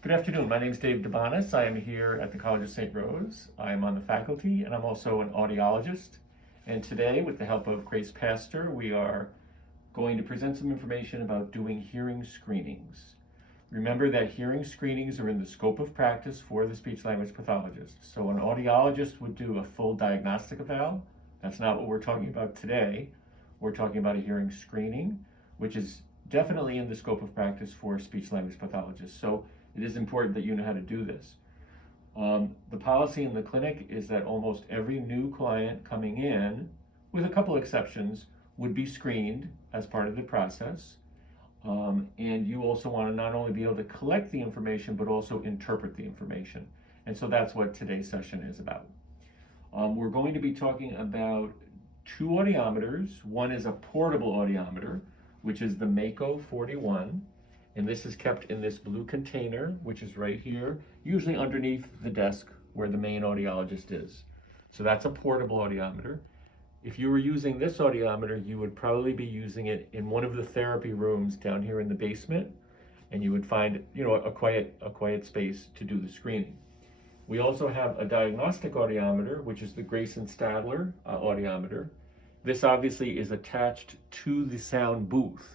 Good afternoon. My name is Dave DeBonis. I am here at the College of St. Rose. I am on the faculty and I'm also an audiologist. And today, with the help of Grace Pastor, we are going to present some information about doing hearing screenings. Remember that hearing screenings are in the scope of practice for the speech-language pathologist. So an audiologist would do a full diagnostic eval. That's not what we're talking about today. We're talking about a hearing screening, which is definitely in the scope of practice for speech-language pathologists. So it is important that you know how to do this. The policy in the clinic is that almost every new client coming in, with a couple exceptions, would be screened as part of the process. And you also want to not only be able to collect the information, but also interpret the information. And so that's what today's session is about. We're going to be talking about two audiometers. One is a portable audiometer, which is the Mako 41. And this is kept in this blue container, which is right here, usually underneath the desk where the main audiologist is. So that's a portable audiometer. If you were using this audiometer, you would probably be using it in one of the therapy rooms down here in the basement, and you would find, a quiet space to do the screening. We also have a diagnostic audiometer, which is the Grayson Stadler audiometer. This obviously is attached to the sound booth.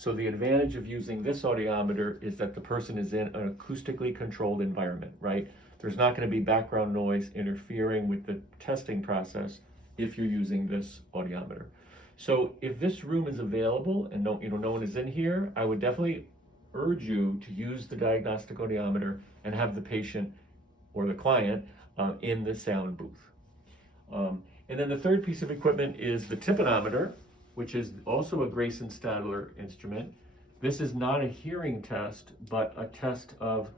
So the advantage of using this audiometer is that the person is in an acoustically controlled environment, right? There's not going to be background noise interfering with the testing process if you're using this audiometer. So if this room is available and no one is in here, I would definitely urge you to use the diagnostic audiometer and have the patient or the client in the sound booth. And then the third piece of equipment is the tympanometer, which is also a Grayson Stadler instrument. This is not a hearing test, but a test of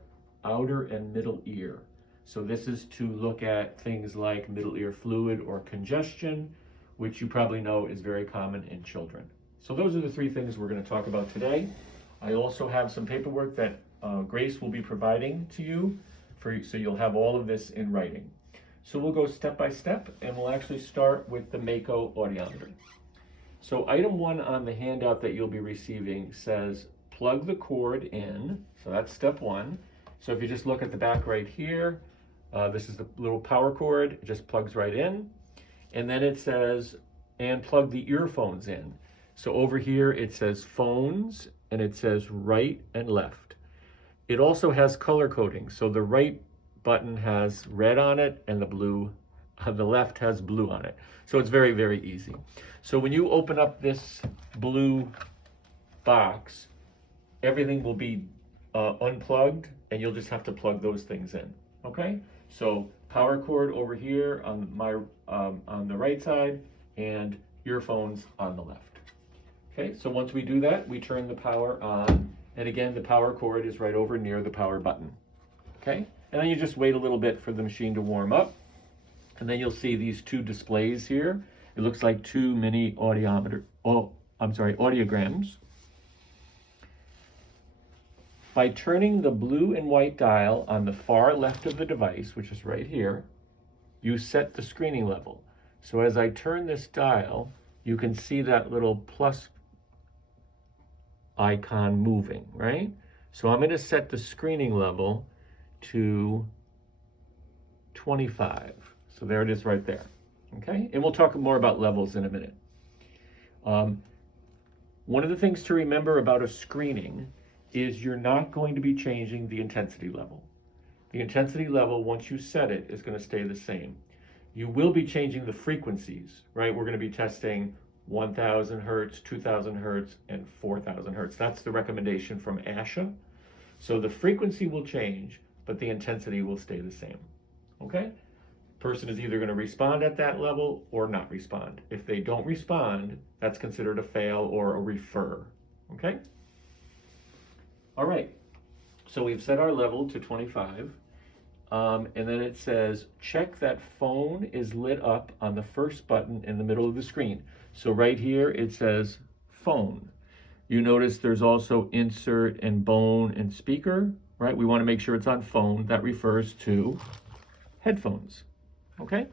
outer and middle ear. So this is to look at things like middle ear fluid or congestion, which you probably know is very common in children. So those are the three things we're going to talk about today. I also have some paperwork that Grace will be providing to you, so you'll have all of this in writing. So we'll go step by step, and we'll actually start with the Mako audiometer. So item 1 on the handout that you'll be receiving says plug the cord in. So that's step 1. So if you just look at the back right here, this is the little power cord. It just plugs right in. And then it says, and plug the earphones in. So over here it says phones, and it says right and left. It also has color coding. So the right button has red on it, and the left has blue on it. So it's very, very easy. So when you open up this blue box, everything will be unplugged, and you'll just have to plug those things in. Okay? So power cord over here on the right side, and earphones on the left. Okay? So once we do that, we turn the power on, and again, the power cord is right over near the power button. Okay? And then you just wait a little bit for the machine to warm up. And then you'll see these two displays here. It looks like two mini audiograms. By turning the blue and white dial on the far left of the device, which is right here, you set the screening level. So as I turn this dial, you can see that little plus icon moving, right? So I'm going to set the screening level to 25. So there it is right there, okay? And we'll talk more about levels in a minute. One of the things to remember about a screening is you're not going to be changing the intensity level. The intensity level, once you set it, is going to stay the same. You will be changing the frequencies, right? We're going to be testing 1,000 hertz, 2,000 hertz, and 4,000 hertz. That's the recommendation from ASHA. So the frequency will change, but the intensity will stay the same, okay? Person is either going to respond at that level or not respond. If they don't respond, that's considered a fail or a refer, okay? All right, so we've set our level to 25, and then it says, check that phone is lit up on the first button in the middle of the screen. So right here, it says phone. You notice there's also insert and bone and speaker, right? We want to make sure it's on phone. That refers to headphones. Okay?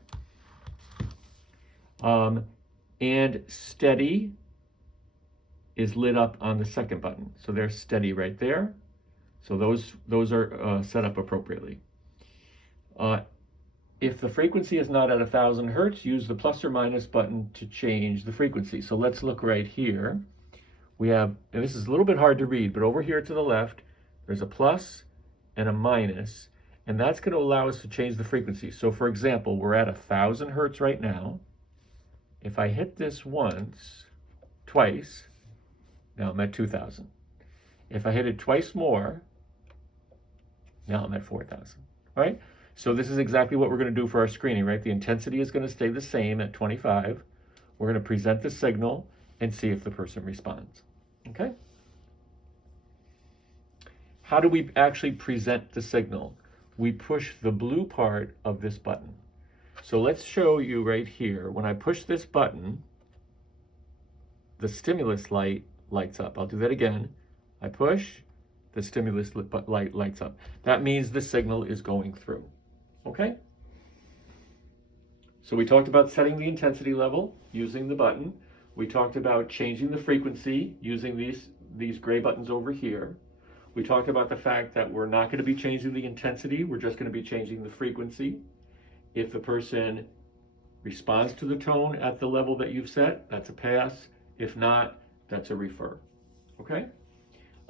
And steady is lit up on the second button. So there's steady right there. So those are set up appropriately. If the frequency is not at 1,000 hertz, use the plus or minus button to change the frequency. So let's look right here. We have, and this is a little bit hard to read, but over here to the left, there's a plus and a minus, and that's going to allow us to change the frequency. So for example, we're at 1,000 hertz right now. If I hit this twice, now I'm at 2,000. If I hit it twice more, now I'm at 4,000, right? So this is exactly what we're going to do for our screening, right? The intensity is going to stay the same at 25. We're going to present the signal and see if the person responds, okay? How do we actually present the signal? We push the blue part of this button. So let's show you right here. When I push this button, the stimulus light lights up. I'll do that again. I push, the stimulus light lights up. That means the signal is going through, okay? So we talked about setting the intensity level using the button. We talked about changing the frequency using these gray buttons over here. We talked about the fact that we're not going to be changing the intensity, we're just going to be changing the frequency. If the person responds to the tone at the level that you've set, that's a pass. If not, that's a refer, okay?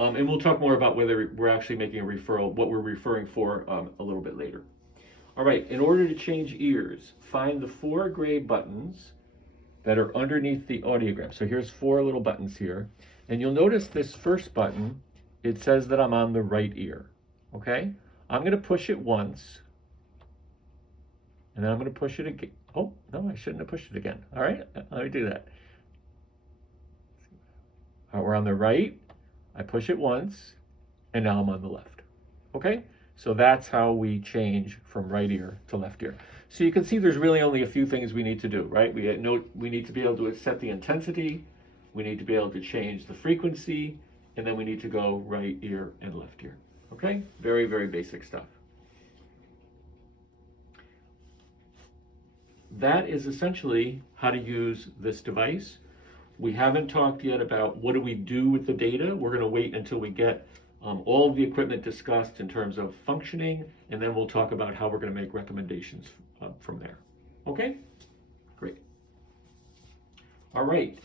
And we'll talk more about whether we're actually making a referral, what we're referring for a little bit later. All right, in order to change ears, find the 4 gray buttons that are underneath the audiogram. So here's 4 little buttons here. And you'll notice this first button, it says that I'm on the right ear, okay? I'm gonna push it once, and then I'm gonna push it again. Oh, no, I shouldn't have pushed it again. All right, let me do that. All right, we're on the right. I push it once, and now I'm on the left, okay? So that's how we change from right ear to left ear. So you can see there's really only a few things we need to do, right? We need to be able to set the intensity, we need to be able to change the frequency, and then we need to go right ear and left ear, okay? Very, very basic stuff. That is essentially how to use this device. We haven't talked yet about what do we do with the data. We're going to wait until we get all of the equipment discussed in terms of functioning, and then we'll talk about how we're going to make recommendations from there. Okay? Great. All right.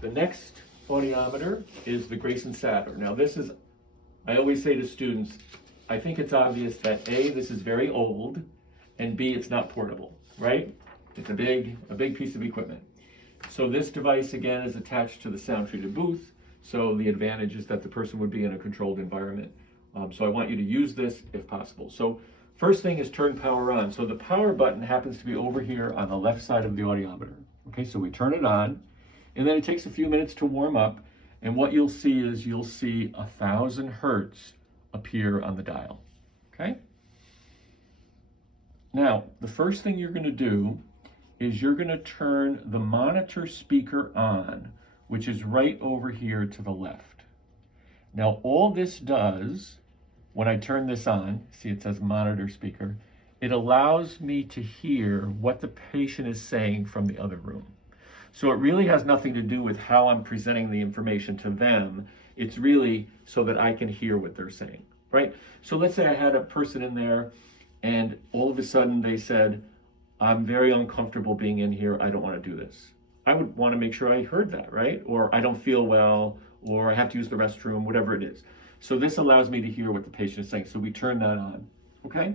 The next audiometer is the Grayson Satter. Now this is, I always say to students, I think it's obvious that A, this is very old, and B, it's not portable, right? It's a big piece of equipment. So this device, again, is attached to the sound-treated booth. So the advantage is that the person would be in a controlled environment. So I want you to use this if possible. So first thing is turn power on. So the power button happens to be over here on the left side of the audiometer. Okay, so we turn it on, and then it takes a few minutes to warm up. And what you'll see is you'll see 1,000 hertz appear on the dial. Okay? Now, the first thing you're going to do is you're going to turn the monitor speaker on, which is right over here to the left. Now, all this does, when I turn this on, see it says monitor speaker, it allows me to hear what the patient is saying from the other room. So it really has nothing to do with how I'm presenting the information to them. It's really so that I can hear what they're saying, right? So let's say I had a person in there and all of a sudden they said, I'm very uncomfortable being in here, I don't want to do this. I would want to make sure I heard that, right? Or I don't feel well, or I have to use the restroom, whatever it is. So this allows me to hear what the patient is saying. So we turn that on, okay?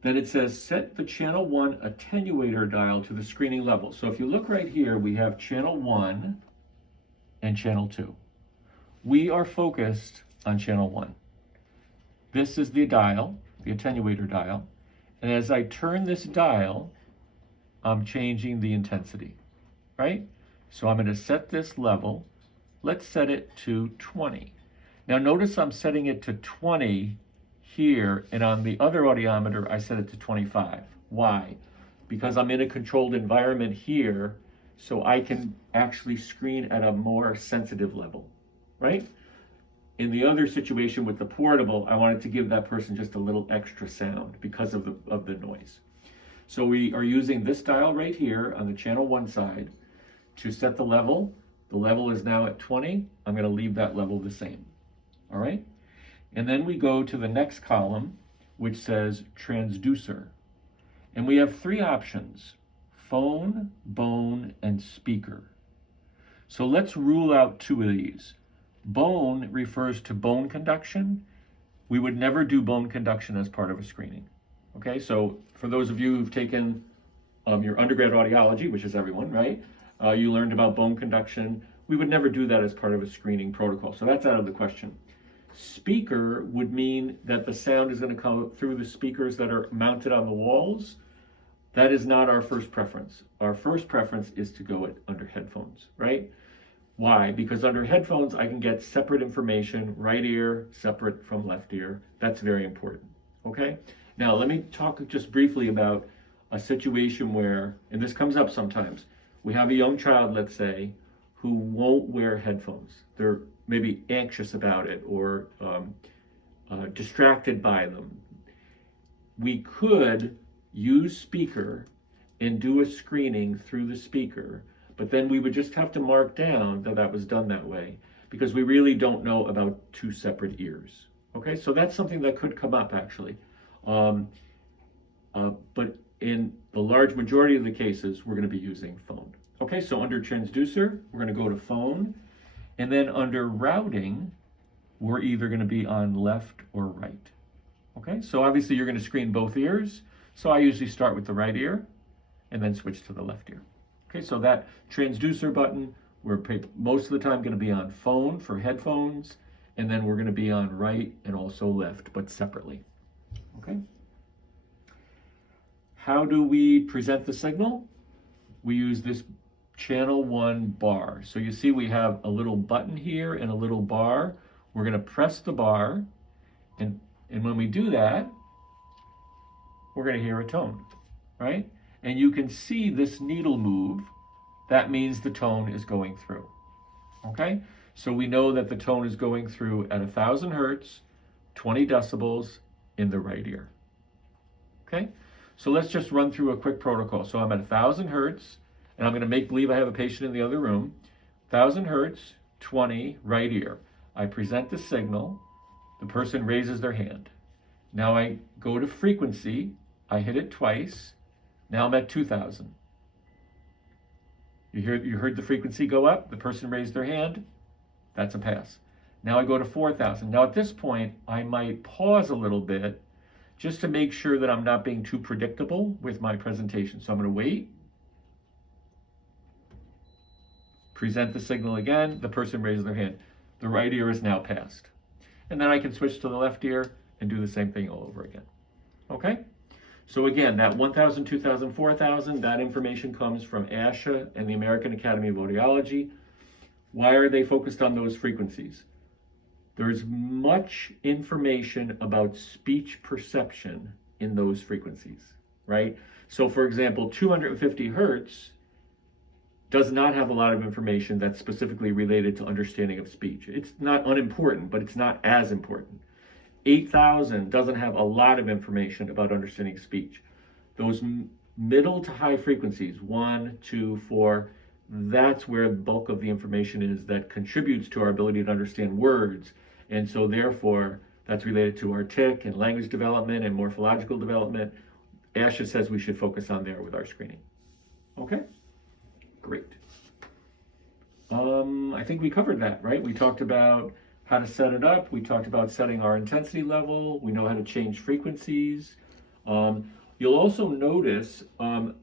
Then it says, set the channel 1 attenuator dial to the screening level. So if you look right here, we have channel 1 and channel 2. We are focused on channel 1. This is the dial, the attenuator dial. And as I turn this dial, I'm changing the intensity, right? So I'm going to set this level. Let's set it to 20. Now notice I'm setting it to 20 here, and on the other audiometer, I set it to 25. Why? Because I'm in a controlled environment here, so I can actually screen at a more sensitive level, right? In the other situation with the portable, I wanted to give that person just a little extra sound because of the noise. So we are using this dial right here on the channel 1 side to set the level. The level is now at 20. I'm going to leave that level the same. All right? And then we go to the next column, which says transducer. And we have three options: phone, bone, and speaker. So let's rule out two of these. Bone refers to bone conduction. We would never do bone conduction as part of a screening. Okay, so for those of you who've taken your undergrad audiology, which is everyone, right? You learned about bone conduction. We would never do that as part of a screening protocol. So that's out of the question. Speaker would mean that the sound is going to come through the speakers that are mounted on the walls. That is not our first preference. Our first preference is to go under headphones, right? Why? Because under headphones, I can get separate information, right ear separate from left ear. That's very important, okay? Now, let me talk just briefly about a situation where, and this comes up sometimes, we have a young child, let's say, who won't wear headphones. They're maybe anxious about it or distracted by them. We could use speaker and do a screening through the speaker, but then we would just have to mark down that that was done that way because we really don't know about two separate ears. Okay, so that's something that could come up actually. But in the large majority of the cases, we're going to be using phone. Okay, so under transducer, we're going to go to phone. And then under routing, we're either going to be on left or right. Okay, so obviously you're going to screen both ears. So I usually start with the right ear and then switch to the left ear. Okay, so that transducer button, we're most of the time going to be on phone for headphones, and then we're going to be on right and also left, but separately. Okay. How do we present the signal? We use this channel 1 bar. So you see we have a little button here and a little bar. We're going to press the bar, and when we do that, we're going to hear a tone, right? And you can see this needle move. That means the tone is going through, okay? So we know that the tone is going through at 1,000 hertz, 20 decibels in the right ear, okay? So let's just run through a quick protocol. So I'm at 1,000 hertz, and I'm going to make believe I have a patient in the other room. 1,000 hertz, 20, right ear. I present the signal. The person raises their hand. Now I go to frequency. I hit it twice. Now I'm at 2,000. You heard the frequency go up. The person raised their hand. That's a pass. Now I go to 4,000. Now at this point, I might pause a little bit just to make sure that I'm not being too predictable with my presentation. So I'm going to wait. Present the signal again. The person raises their hand. The right ear is now passed. And then I can switch to the left ear and do the same thing all over again. Okay? So again, that 1,000, 2,000, 4,000, that information comes from ASHA and the American Academy of Audiology. Why are they focused on those frequencies? There's much information about speech perception in those frequencies, right? So for example, 250 hertz does not have a lot of information that's specifically related to understanding of speech. It's not unimportant, but it's not as important. 8,000 doesn't have a lot of information about understanding speech. Those middle to high frequencies, 1, 2, 4, that's where the bulk of the information is that contributes to our ability to understand words. And so therefore, that's related to our TIC and language development and morphological development. ASHA says we should focus on there with our screening. Okay? Great. I think we covered that, right? We talked about how to set it up. We talked about setting our intensity level. We know how to change frequencies. You'll also notice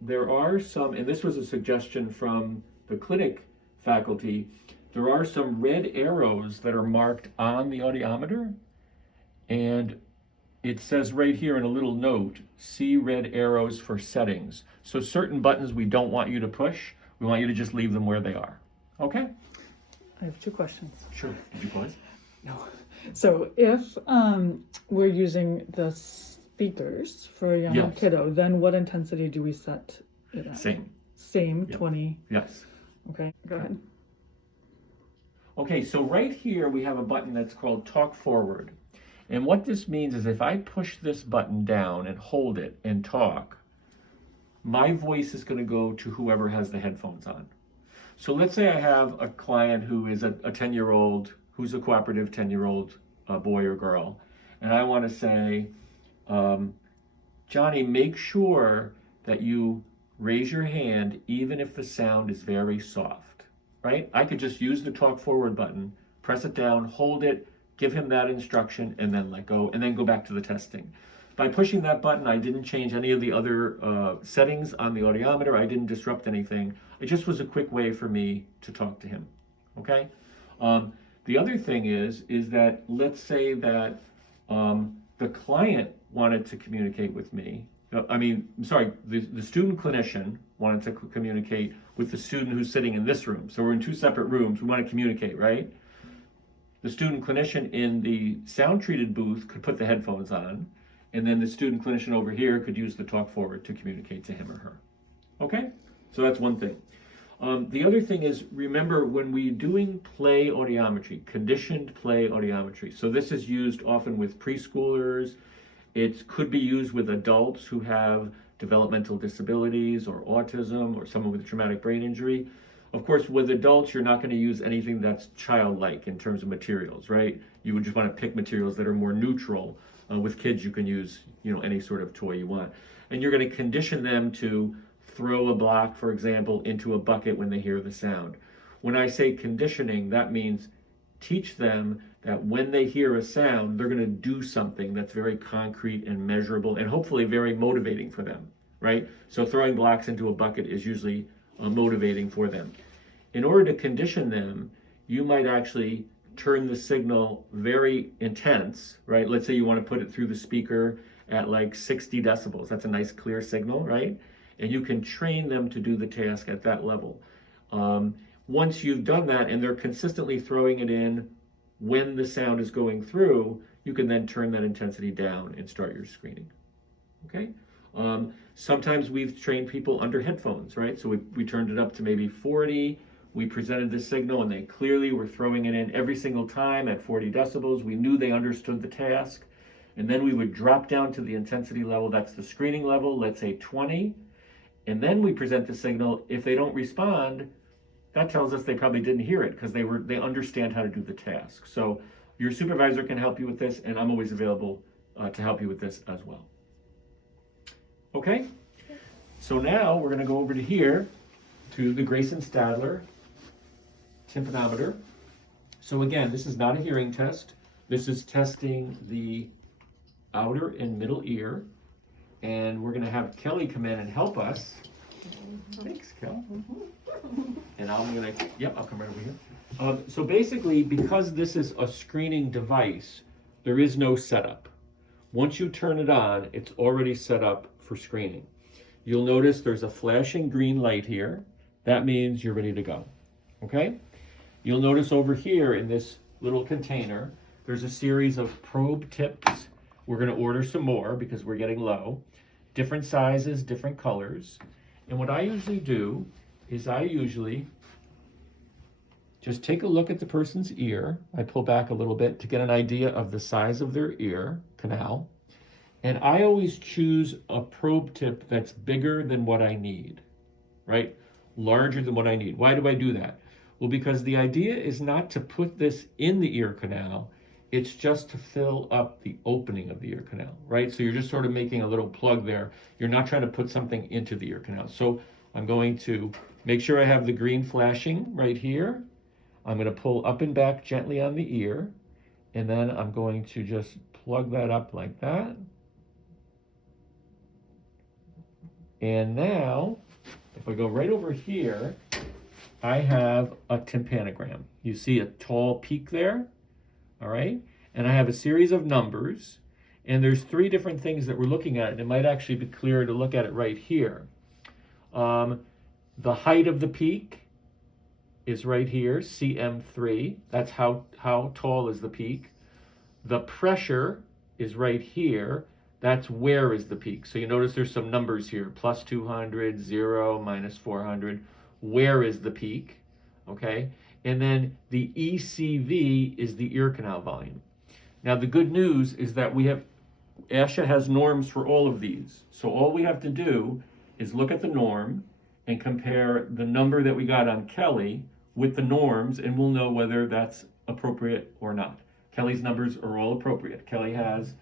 there are some, and this was a suggestion from the clinic faculty, there are some red arrows that are marked on the audiometer, and it says right here in a little note, see red arrows for settings. So certain buttons we don't want you to push. We want you to just leave them where they are. Okay? I have 2 questions. Sure. Did you pause? No. So if we're using the speakers for a young Yes. kiddo, then what intensity do we set it at? Same, Yep. 20. Yes. Okay, go ahead. Okay, so right here we have a button that's called talk forward. And what this means is if I push this button down and hold it and talk, my voice is going to go to whoever has the headphones on. So let's say I have a client who is a 10-year-old, who's a cooperative 10-year-old boy or girl, and I want to say, Johnny, make sure that you raise your hand even if the sound is very soft, right? I could just use the talk forward button, press it down, hold it, give him that instruction, and then let go, and then go back to the testing. By pushing that button, I didn't change any of the other settings on the audiometer. I didn't disrupt anything. It just was a quick way for me to talk to him, okay? The other thing is that let's say that the client wanted to communicate with me. The student clinician wanted to communicate with the student who's sitting in this room. So we're in two separate rooms. We want to communicate, right? The student clinician in the sound-treated booth could put the headphones on, and then the student clinician over here could use the talk forward to communicate to him or her. Okay? So that's one thing. The other thing is, remember when we're doing play audiometry, conditioned play audiometry. So this is used often with preschoolers. It could be used with adults who have developmental disabilities or autism or someone with a traumatic brain injury. Of course, with adults, you're not going to use anything that's childlike in terms of materials, right? You would just want to pick materials that are more neutral. With kids, you can use, any sort of toy you want. And you're going to condition them to throw a block, for example, into a bucket when they hear the sound. When I say conditioning, that means teach them that when they hear a sound, they're going to do something that's very concrete and measurable and hopefully very motivating for them, right? So throwing blocks into a bucket is usually motivating for them. In order to condition them, you might actually turn the signal very intense, right? Let's say you want to put it through the speaker at like 60 decibels. That's a nice clear signal, right? And you can train them to do the task at that level. Once you've done that and they're consistently throwing it in when the sound is going through, you can then turn that intensity down and start your screening, okay? Sometimes we've trained people under headphones, right? So we turned it up to maybe 40. We presented the signal and they clearly were throwing it in every single time at 40 decibels. We knew they understood the task. And then we would drop down to the intensity level. That's the screening level, let's say 20. And then we present the signal. If they don't respond, that tells us they probably didn't hear it because they understand how to do the task. So your supervisor can help you with this, and I'm always available to help you with this as well. Okay? So now we're going to go over to here to the Grayson Stadler tympanometer. So again, this is not a hearing test. This is testing the outer and middle ear. And we're going to have Kelly come in and help us. Thanks, Kel. And I'll come right over here. So basically, because this is a screening device, there is no setup. Once you turn it on, it's already set up for screening. You'll notice there's a flashing green light here. That means you're ready to go, okay? You'll notice over here in this little container, there's a series of probe tips. We're gonna order some more because we're getting low. Different sizes, different colors. And what I usually do is I usually just take a look at the person's ear. I pull back a little bit to get an idea of the size of their ear canal. And I always choose a probe tip that's bigger than what I need, right? Larger than what I need. Why do I do that? Well, because the idea is not to put this in the ear canal, it's just to fill up the opening of the ear canal, right? So you're just sort of making a little plug there. You're not trying to put something into the ear canal. So I'm going to make sure I have the green flashing right here. I'm going to pull up and back gently on the ear, and then I'm going to just plug that up like that. And now, if I go right over here, I have a tympanogram. You see a tall peak there, all right? And I have a series of numbers, and there's three different things that we're looking at, and it might actually be clearer to look at it right here. The height of the peak is right here, CM3. That's how tall is the peak. The pressure is right here. That's where is the peak. So you notice there's some numbers here, plus 200, 0, minus 400. Where is the peak, okay? And then the ECV is the ear canal volume. Now the good news is that ASHA has norms for all of these. So all we have to do is look at the norm and compare the number that we got on Kelly with the norms, and we'll know whether that's appropriate or not. Kelly's numbers are all appropriate. Kelly has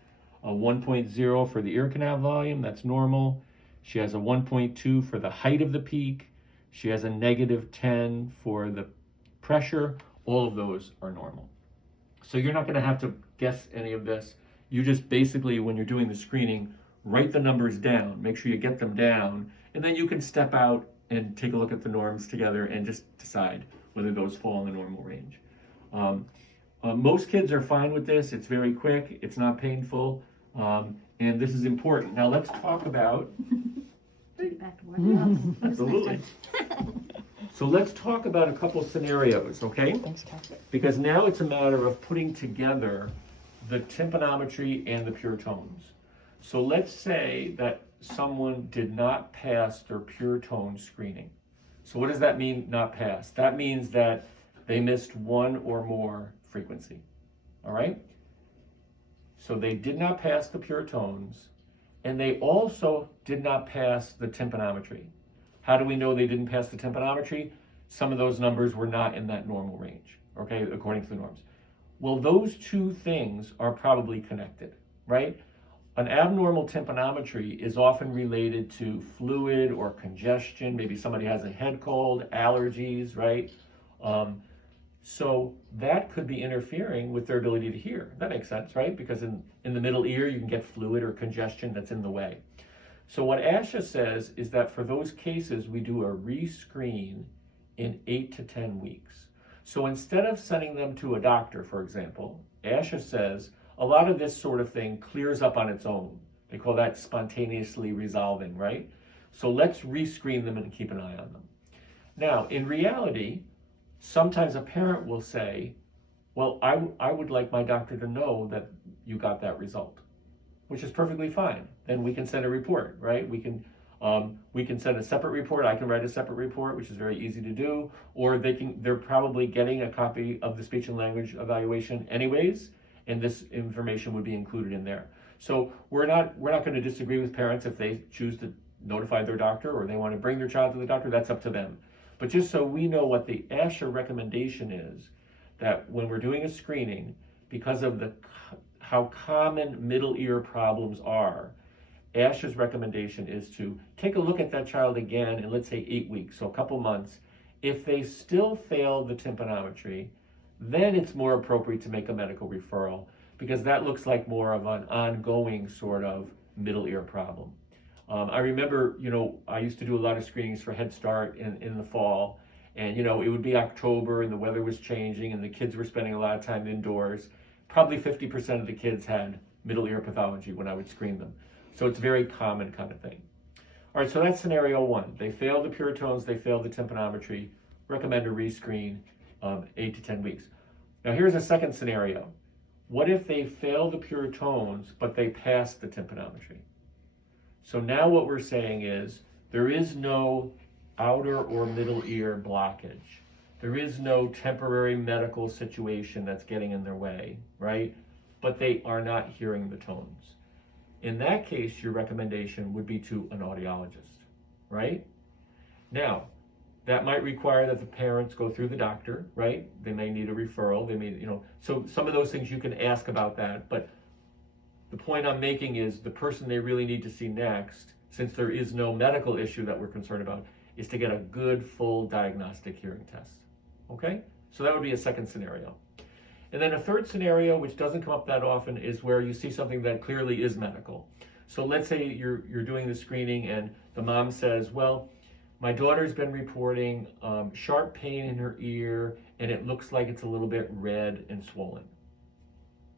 a 1.0 for the ear canal volume, that's normal. She has a 1.2 for the height of the peak. She has a -10 for the pressure. All of those are normal. So you're not going to have to guess any of this. You just basically, when you're doing the screening, write the numbers down, make sure you get them down, and then you can step out and take a look at the norms together and just decide whether those fall in the normal range. Most kids are fine with this. It's very quick, it's not painful, and this is important. Now let's talk about, Back to work. absolutely. So let's talk about a couple scenarios, okay? Thanks, Kat. Because now it's a matter of putting together the tympanometry and the pure tones. So let's say that someone did not pass their pure tone screening. So what does that mean, not pass? That means that they missed one or more frequency, all right? So they did not pass the pure tones, and they also did not pass the tympanometry. How do we know they didn't pass the tympanometry? Some of those numbers were not in that normal range, okay, according to the norms. Well, those two things are probably connected, right? An abnormal tympanometry is often related to fluid or congestion. Maybe somebody has a head cold, allergies, right? So that could be interfering with their ability to hear. That makes sense, right? Because in the middle ear, you can get fluid or congestion that's in the way. So what ASHA says is that for those cases, we do a rescreen in 8 to 10 weeks. So instead of sending them to a doctor, for example, ASHA says a lot of this sort of thing clears up on its own. They call that spontaneously resolving, right? So let's rescreen them and keep an eye on them. Now, in reality, sometimes a parent will say, well, I would like my doctor to know that you got that result, which is perfectly fine. Then we can send a report, right? We can send a separate report. I can write a separate report, which is very easy to do, or they're probably getting a copy of the speech and language evaluation anyways, and this information would be included in there. So we're not going to disagree with parents if they choose to notify their doctor or they want to bring their child to the doctor. That's up to them. But just so we know what the ASHA recommendation is, that when we're doing a screening, because of how common middle ear problems are, ASHA's recommendation is to take a look at that child again in, let's say, 8 weeks, so a couple months. If they still fail the tympanometry, then it's more appropriate to make a medical referral, because that looks like more of an ongoing sort of middle ear problem. I remember, I used to do a lot of screenings for Head Start in the fall, and, it would be October and the weather was changing and the kids were spending a lot of time indoors. Probably 50% of the kids had middle ear pathology when I would screen them. So it's a very common kind of thing. All right, so that's scenario one. They failed the pure tones, they failed the tympanometry. Recommend a rescreen 8 to 10 weeks. Now here's a second scenario. What if they fail the pure tones, but they pass the tympanometry? So now what we're saying is there is no outer or middle ear blockage. There is no temporary medical situation that's getting in their way, right? But they are not hearing the tones. In that case, your recommendation would be to an audiologist, right? Now, that might require that the parents go through the doctor, right? They may need a referral, they may, so some of those things you can ask about that, but the point I'm making is the person they really need to see next, since there is no medical issue that we're concerned about, is to get a good full diagnostic hearing test, okay? So that would be a second scenario. And then a third scenario, which doesn't come up that often, is where you see something that clearly is medical. So let's say you're doing the screening and the mom says, well, my daughter's been reporting sharp pain in her ear and it looks like it's a little bit red and swollen.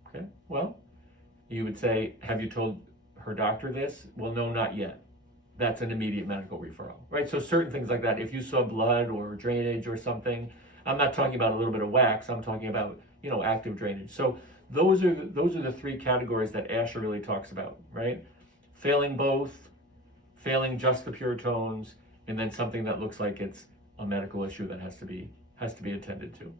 Okay, well, you would say, have you told her doctor this? Well, no, not yet. That's an immediate medical referral, right? So certain things like that, if you saw blood or drainage or something, I'm not talking about a little bit of wax, I'm talking about, active drainage. So those are the three categories that ASHA really talks about, right? Failing both, failing just the pure tones, and then something that looks like it's a medical issue that has to be attended to.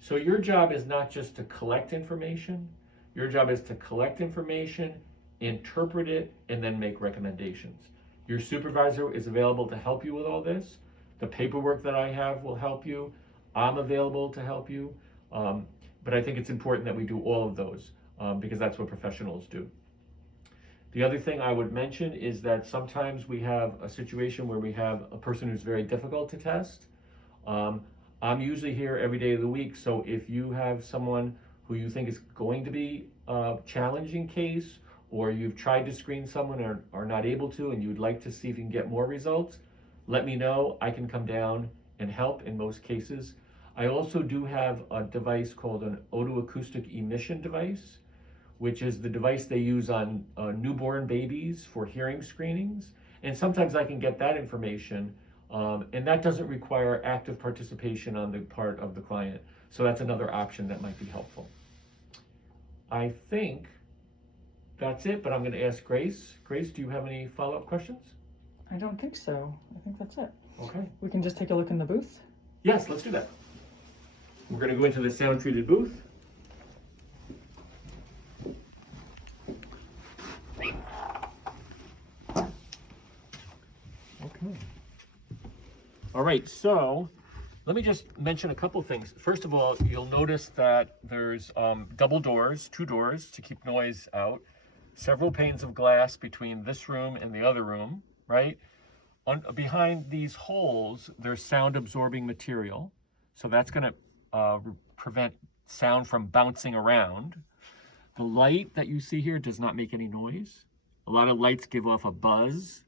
So your job is not just to collect information, your job is to collect information, interpret it, and then make recommendations. Your supervisor is available to help you with all this. The paperwork that I have will help you. I'm available to help you. But I think it's important that we do all of those because that's what professionals do. The other thing I would mention is that sometimes we have a situation where we have a person who's very difficult to test. I'm usually here every day of the week, so if you have someone who you think is going to be a challenging case, or you've tried to screen someone and are not able to, and you would like to see if you can get more results, let me know. I can come down and help in most cases. I also do have a device called an otoacoustic emission device, which is the device they use on newborn babies for hearing screenings. And sometimes I can get that information, and that doesn't require active participation on the part of the client. So that's another option that might be helpful. I think that's it, but I'm going to ask Grace. Grace, do you have any follow-up questions? I don't think so. I think that's it. Okay. We can just take a look in the booth. Yes, let's do that. We're going to go into the sound-treated booth. Okay. All right, so let me just mention a couple things. First of all, you'll notice that there's double doors, 2 doors to keep noise out, several panes of glass between this room and the other room, right? Behind these holes, there's sound absorbing material. So that's going to prevent sound from bouncing around. The light that you see here does not make any noise. A lot of lights give off a buzz.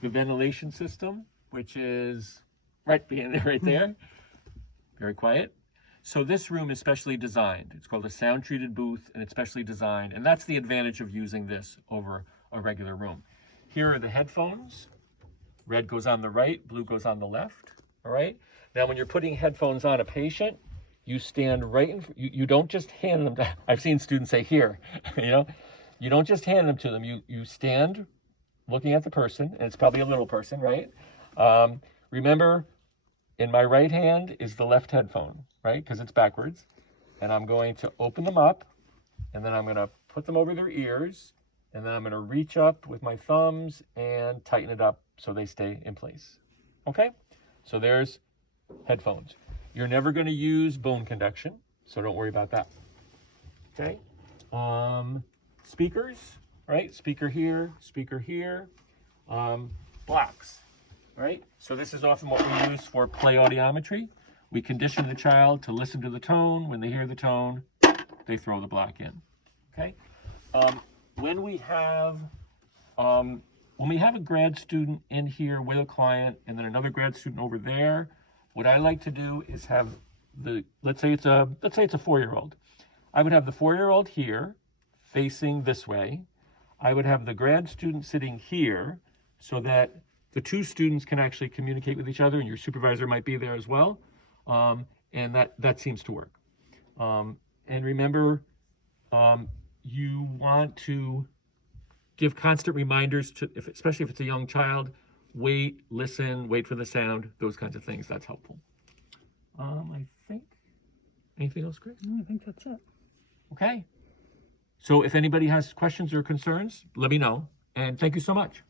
The ventilation system, which is right there, very quiet. So this room is specially designed. It's called a sound treated booth, and it's specially designed. And that's the advantage of using this over a regular room. Here are the headphones. Red goes on the right, blue goes on the left. All right. Now, when you're putting headphones on a patient, you stand right in, you don't just hand them to, I've seen students say here, you don't just hand them to them. You stand looking at the person, and it's probably a little person, right? Remember, in my right hand is the left headphone, right? Because it's backwards. And I'm going to open them up, and then I'm going to put them over their ears, and then I'm going to reach up with my thumbs and tighten it up so they stay in place. Okay? So there's headphones. You're never going to use bone conduction, so don't worry about that. Okay? Speakers, right? Speaker here, blocks, right? So this is often what we use for play audiometry. We condition the child to listen to the tone. When they hear the tone, they throw the block in. Okay? When we have a grad student in here with a client and then another grad student over there, what I like to do is have let's say it's a 4-year-old. I would have the 4-year-old here facing this way. I would have the grad student sitting here so that the 2 students can actually communicate with each other, and your supervisor might be there as well. And that seems to work. And remember, you want to give constant reminders especially if it's a young child. Wait, listen, wait for the sound, those kinds of things. That's helpful. I think, anything else, Grace? No, I think that's it. Okay. So if anybody has questions or concerns, let me know. And thank you so much.